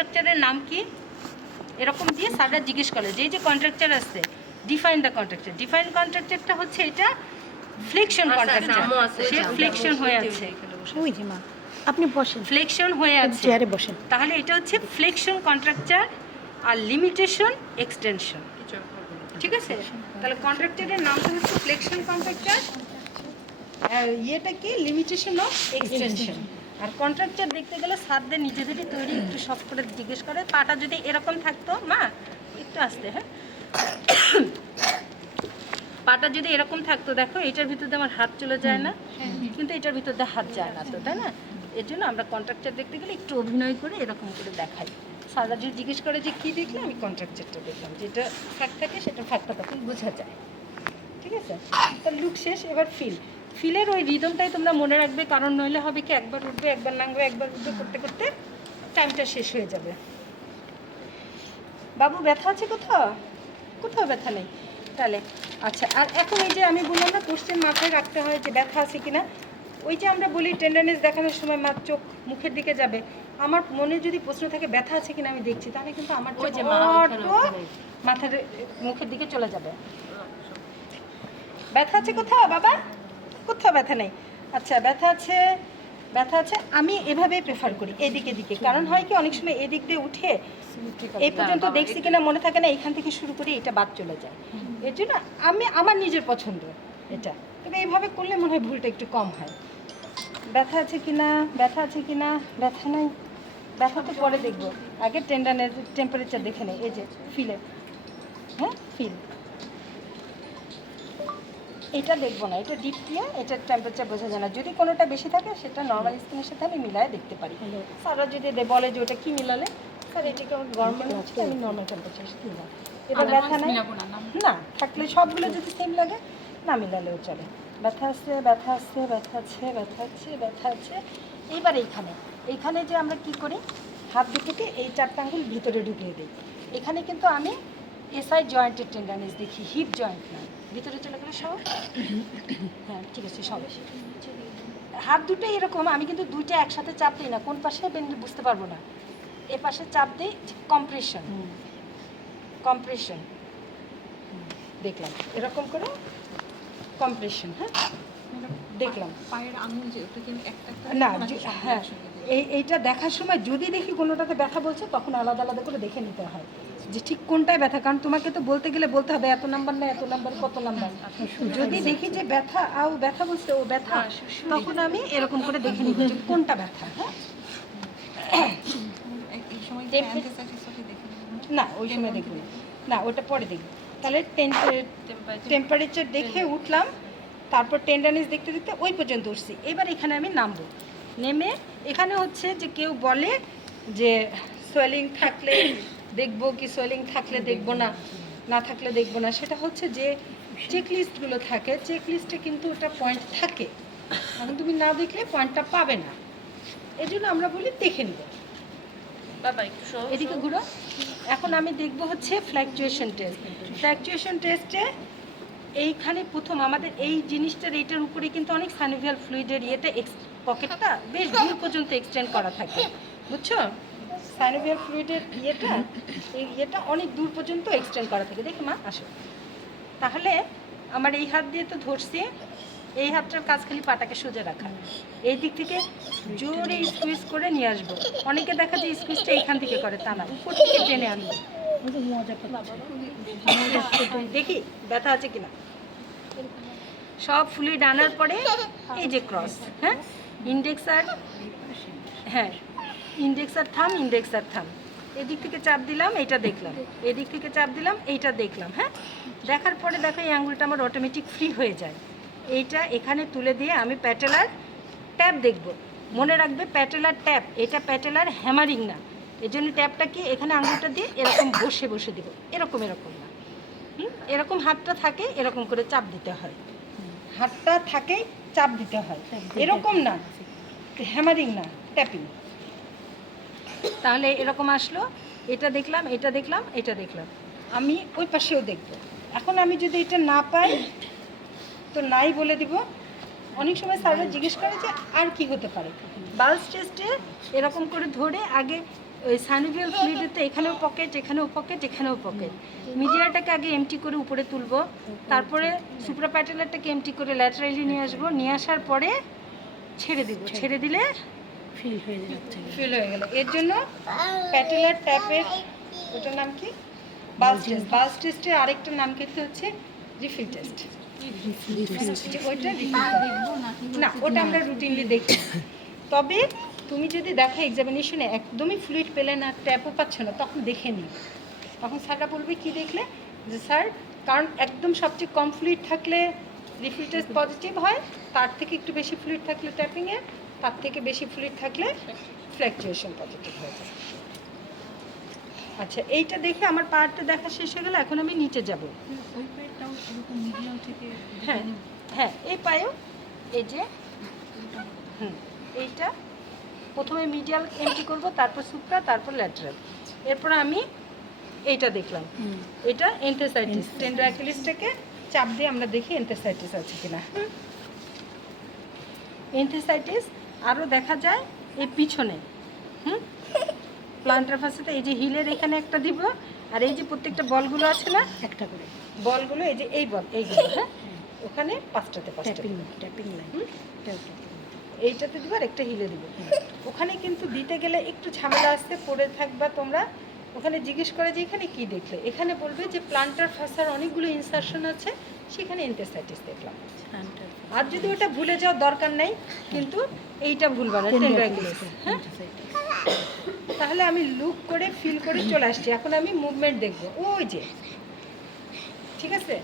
কন্ট্রাকচারের নাম কি, এরকম দিয়ে স্যাররা জিজ্ঞেস করে যে এই যে কন্ট্রাকচার আসছে, ডিফাইন দ্য কন্ট্রাকচার। ডিফাইন কন্ট্রাকচারটা হচ্ছে এটা ফ্লেকশন কন্ট্রাকচার, সে ফ্লেকশন হয়ে আছে, ওই যে মা আপনি বসেন, ফ্লেকশন হয়ে আছে, চেয়ারে বসেন। তাহলে এটা হচ্ছে ফ্লেকশন কন্ট্রাকচার আর লিমিটেশন এক্সটেনশন, ঠিক আছে? তাহলে কন্ট্রাকচারের নামটা হচ্ছে ফ্লেকশন কন্ট্রাকচার, আর ইয়েটা কি লিমিটেশন অফ এক্সটেনশন। আর কন্ট্রাকচার দেখতে গেলে স্যারদের নিজেদেরই তৈরি, একটু সফট করে জিজ্ঞেস করে পাটা যদি এরকম থাকতো, মা একটু আসতে, হ্যাঁ, পাটা যদি এরকম থাকতো, দেখো এটার ভিতর দিয়ে আমার হাত চলে যায় না, কিন্তু এটার ভিতর দিয়ে হাত যায় না তো, তাই না? এর জন্য আমরা কন্ট্রাকচার দেখতে গেলে একটু অভিনয় করে এরকম করে দেখাই। স্যাররা যদি জিজ্ঞেস করে যে কী দেখলে, আমি কন্ট্রাকচারটা দেখলাম, যেটা ফ্যাক্ট থাকে সেটা ফ্যাক্টটা তখন বোঝা যায়, ঠিক আছে? তার লুক শেষ, এবার ফিলের ওই রিদমটাই তোমরা মনে রাখবে, কারণ নইলে হবে কি একবার উঠবে একবার নামবে একবার উঠবে করতে করতে টাইমটা শেষ হয়ে যাবে। বাবু ব্যথা আছে কোথাও? কোথাও ব্যথা নেই, তাহলে আচ্ছা। আর এখন এই যে আমি বললাম না কোশ্চেন মাথায় রাখতে হয় যে ব্যথা আছে কিনা, ওই যে আমরা বলি টেন্ডারনেস দেখানোর সময় মা চোখ মুখের দিকে যাবে, আমার মনে যদি প্রশ্ন থাকে ব্যথা আছে কিনা আমি দেখছি, তাহলে কিন্তু আমার মাথার মুখের দিকে চলে যাবে। ব্যথা আছে কোথাও বাবা? কোথাও ব্যথা নেই। আচ্ছা ব্যথা আছে, ব্যথা আছে, আমি এভাবেই প্রেফার করি এদিকে দিকে, কারণ হয় কি অনেক সময় এদিক দিয়ে উঠে এই পর্যন্ত দেখছি কিনা মনে থাকে না, এইখান থেকে শুরু করে এটা বাদ চলে যায়, এর জন্য আমি আমার নিজের পছন্দ এটা, তবে এইভাবে করলে মনে হয় ভুলটা একটু কম হয়। ব্যথা আছে কিনা, ব্যথা আছে কিনা, ব্যথা নাই, ব্যথা তো পরে দেখবো, আগে টেম্পারেচার দেখে নেই, এই যে ফিলে, হ্যাঁ ফিল, এটা দেখবো না, এটা ডিপ দিয়ে এটার টেম্পারেচার বোঝা যায় না, যদি কোনোটা বেশি থাকে সেটা নর্মাল স্কিনের সাথে আমি মিলায় দেখতে পারি। স্যাররা যদি বলে যে ওটা কী মিলালে, স্যার এটাকে আমার গরম মনে হচ্ছে, আমি নর্মাল টেম্পারেচার সাথে মিলাই, এটা ব্যথা নাই না থাকলে সবগুলো যদি সেম লাগে না মিলালেও চলে। ব্যথা আছে, ব্যথা আছে, ব্যথা আছে, ব্যথা আছে, ব্যথা আছে। এইবার এইখানে যে আমরা কি করি, হাত দুটোকে এই চারটা আঙ্গুল ভিতরে ঢুকিয়ে দিই, এখানে কিন্তু আমি এসআই জয়েন্টের টেন্ডারনেস দেখি, হিপ জয়েন্ট না, ভিতরে চলে গেলে সব, হ্যাঁ ঠিক আছে সব। হাত দুটো এরকম, আমি কিন্তু দুইটা একসাথে চাপ দিই না, কোন পাশে বুঝতে পারবো না, এ পাশে চাপ দিই, কম্প্রেশন, কম্প্রেশন দেখলাম এরকম করে কম্প্রেশন, হ্যাঁ দেখলাম পায়ের আঙুল যে ওটা কিন্তু একটা না, হ্যাঁ এইটা দেখার সময় যদি দেখি কোনোটাতে ব্যথা বলছে তখন আলাদা আলাদা করে দেখে নিতে হয় যে ঠিক কোনটায় ব্যথা, কারণ তোমাকে তো বলতে গেলে বলতে হবে এত নাম্বার না এত নাম্বার কত নাম্বার, যদি দেখি যে ব্যথা ব্যথা বলছে ও ব্যথা, তখন আমি এরকম করে দেখে নিব যে কোনটা ব্যথা। হ্যাঁ এই সময় না ওই সময় দেখব না, ওটা পরে দেখব। তাহলে টেম্পারেচার দেখে উঠলাম, তারপর টেন্ডারনেস দেখতে দেখতে ওই পর্যন্ত উঠছি, এবার এখানে আমি নামবো, নেমে এখানে হচ্ছে যে কেউ বলে যে সোয়েলিং থাকলে দেখবো কি সোয়েলিং থাকলে দেখবো না, না থাকলে দেখবো না, সেটা হচ্ছে যে চেকলিস্টগুলো থাকে, চেকলিস্টে কিন্তু ওটা পয়েন্ট থাকে, এখন তুমি না দেখলে পয়েন্টটা পাবে না, এই জন্য আমরা বলি দেখে নিব। বাবা একটু এদিকে ঘুরো। এখন আমি দেখবো হচ্ছে ফ্ল্যাকচুয়েশন টেস্ট। ফ্ল্যাকচুয়েশন টেস্টে এইখানে প্রথম আমাদের এই জিনিসটার এইটার উপরে কিন্তু অনেক সাইনোভিয়াল ফ্লুইডের পকেটটা বেশ দূর পর্যন্ত এক্সটেন্ড করা থাকে, বুঝছো? সাইনোভিয়াল ফ্লুইডের ইয়েটা অনেক দূর পর্যন্ত এক্সটেন্ড করা থাকে, দেখে মা আসো। তাহলে আমার এই হাত দিয়ে তো ধরছি, এই হাতটার কাজ খালি পাটাকে সোজা রাখা, এই দিক থেকে জোরে স্কুইজ করে নিয়ে আসবো, অনেকে দেখা যায় স্কুইজটা এইখান থেকে করে, তা না উপর থেকে টেনে আনবো, দেখি ব্যথা আছে কিনা। সব ফ্লুইড আনার পরে এই যে ক্রস, হ্যাঁ ইন্ডেক্স আর থাম, ইন্ডেক্স আর থাম, এদিক থেকে চাপ দিলাম এইটা দেখলাম, এদিক থেকে চাপ দিলাম এইটা দেখলাম, হ্যাঁ দেখার পরে দেখো এই আঙুলটা আমার অটোমেটিক ফ্রি হয়ে যায়, এইটা এখানে তুলে দিয়ে আমি প্যাটেলার ট্যাপ দেখব, মনে রাখবে প্যাটেলার ট্যাপ, এটা প্যাটেলার হ্যামারিং না, এর জন্য ট্যাপটা কি এখানে আঙুলটা দিয়ে এরকম বসে বসে দিব, এরকম এরকম না, এরকম হাতটা থাকে এরকম করে চাপ দিতে হয়, হাতটা থাকে চাপ দিতে হয়, এরকম না হ্যামারিং না ট্যাপিং। তাহলে এরকম আসলো, এটা দেখলাম এটা দেখলাম এটা দেখলাম, আমি ওই পাশেও দেখব। এখন আমি যদি এটা না পাই তো নাই বলে দিব। অনেক সময় স্যাররা জিজ্ঞেস করে যে আর কি হতে পারে, বাল্স টেস্টে এরকম করে ধরে আগে ওই সাইনোভিয়াল ফ্লুইডের তো এখানেও পকেট, এখানেও পকেট, এখানেও পকেট। মিডিয়াটাকে আগে এমটি করে উপরে তুলবো, তারপরে সুপ্রাপ্যাটেলারটাকে এমটি করে ল্যাটারালি নিয়ে আসবো, নিয়ে আসার পরে ছেড়ে দিব, ছেড়ে দিলে ফিল হয়ে যাচ্ছে। ফিল হয়ে গেল। এর জন্য প্যাটেলার ট্যাপের ওটার নাম কি, বাল্স টেস্ট। বাল্স টেস্টের আরেকটা নাম কিন্তু হচ্ছে রিফিল টেস্ট। যে ওইটা দেখবো নাকি না, ওটা আমরা রুটিনলি দেখি। তবে তুমি যদি দেখো এক্সামিনেশনে একদমই ফ্লুইড পেলে না, ট্যাপও পাচ্ছ না, তখন দেখে নিই। তখন স্যাররা বলবে কি দেখলে, যে স্যার কারণ একদম সবচেয়ে কম ফ্লুইড থাকলে রিফিল টেস্ট পজিটিভ হয়, তার থেকে একটু বেশি ফ্লুইড থাকলে ট্যাপিংয়ে, তার থেকে বেশি ফ্লুইড থাকলে ফ্ল্যাকচুয়েশন পজিটিভ হয়ে যায়। আচ্ছা, এইটা দেখে আমার পার্টটা দেখা শেষ হয়ে গেল, এখন আমি নিচে যাব। ওই পায়েরটাও এরকম মিডিয়াল থেকে হ্যাঁ হ্যাঁ, এই পায়েও এই যে এইটা প্রথমে মিডিয়াল এমটি করব, তারপর সুপ্রা, তারপর ল্যাটারাল। এরপর আমি এইটা দেখলাম, এটা এন্থেসাইটিস। টেন্ডো অ্যাকিলিসটাকে চাপ দিয়ে আমরা দেখি এন্থেসাইটিস আছে কিনা। এন্থেসাইটিস আরও দেখা যায় এই পিছনে, প্লান্টার ফাসিতে এই যে হিলের এখানে একটা দিব, আর এই যে প্রত্যেকটা বলগুলো আছে না, একটা করে বলগুলো এই যে এই বল, এইগুলো হ্যাঁ, ওখানে পাঁচটাতে পাঁচটা ট্যাপিং ট্যাপিং লাইন। এইটাতে দিব আর একটা হিলে দিব। ওখানে কিন্তু দিতে গেলে একটু ঝামেলা আসতে, পড়ে থাকবা তোমরা। ওখানে জিজ্ঞেস করে যে এখানে কি দেখলে, এখানে বলবে যে প্লান্টার ফাসার অনেকগুলো ইনসারশন আছে, সেখানে এন্থেসাইটিস দেখলাম। আর যদি ওটা ভুলে যাও দরকার নেই, কিন্তু এইটা ভুলবা না, টেন্ডো অ্যাকিলিস। হ্যাঁ, তাহলে আমি লুক করে ফিল করে চলে আসছি। এখন আমি মুভমেন্ট দেখবো, ওই যে, ঠিক আছে।